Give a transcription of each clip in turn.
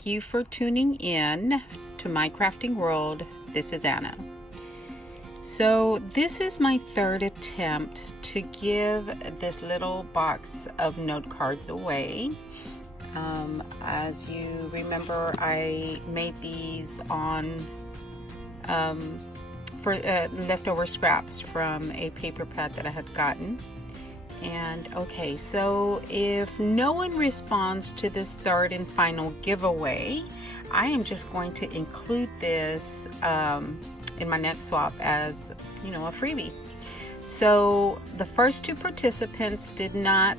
Thank you for tuning in to My Crafting World. This is Anna. So this is my third attempt to give this little box of note cards away. As you remember, I made these on for leftover scraps from a paper pad that I had gotten. And okay, so if no one responds to this third and final giveaway, I am just going to include this in my next swap as, you know, a freebie. So the first two participants did not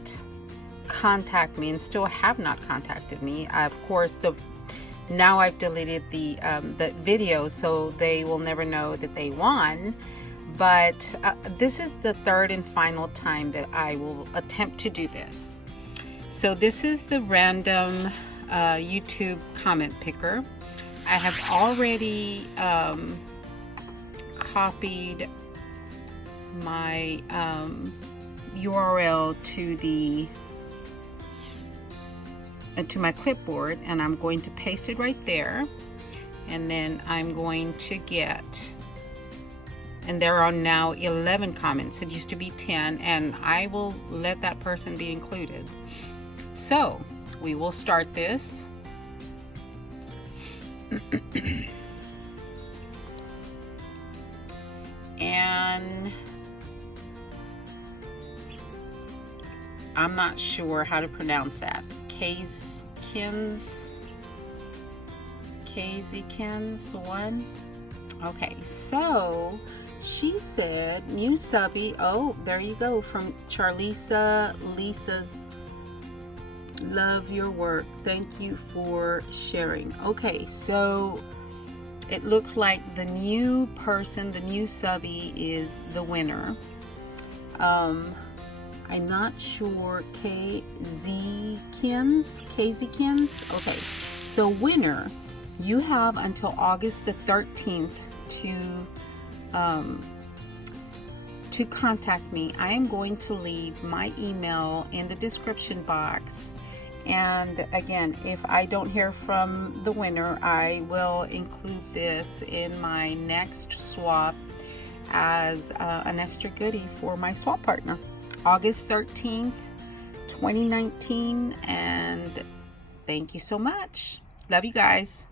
contact me and still have not contacted me. Of course, now I've deleted the video, so they will never know that they won. But this is the third and final time that I will attempt to do this. So this is the random YouTube comment picker. I have already copied my URL to my clipboard, and I'm going to paste it right there. And then I'm going to get, and there are now 11 comments. It used to be 10, and I will let that person be included. So we will start this. And I'm not sure how to pronounce that. Kazikins 1. Okay, so she said, new subby. Oh, there you go, from Charlisa. Lisa's love your work. Thank you for sharing. Okay, so it looks like the new person, the new subby, is the winner. I'm not sure. KZkins. Okay, so winner, you have until August the 13th to contact me. I am going to leave my email in the description box. And again, if I don't hear from the winner, I will include this in my next swap as an extra goodie for my swap partner. August 13th, 2019. And thank you so much. Love you guys.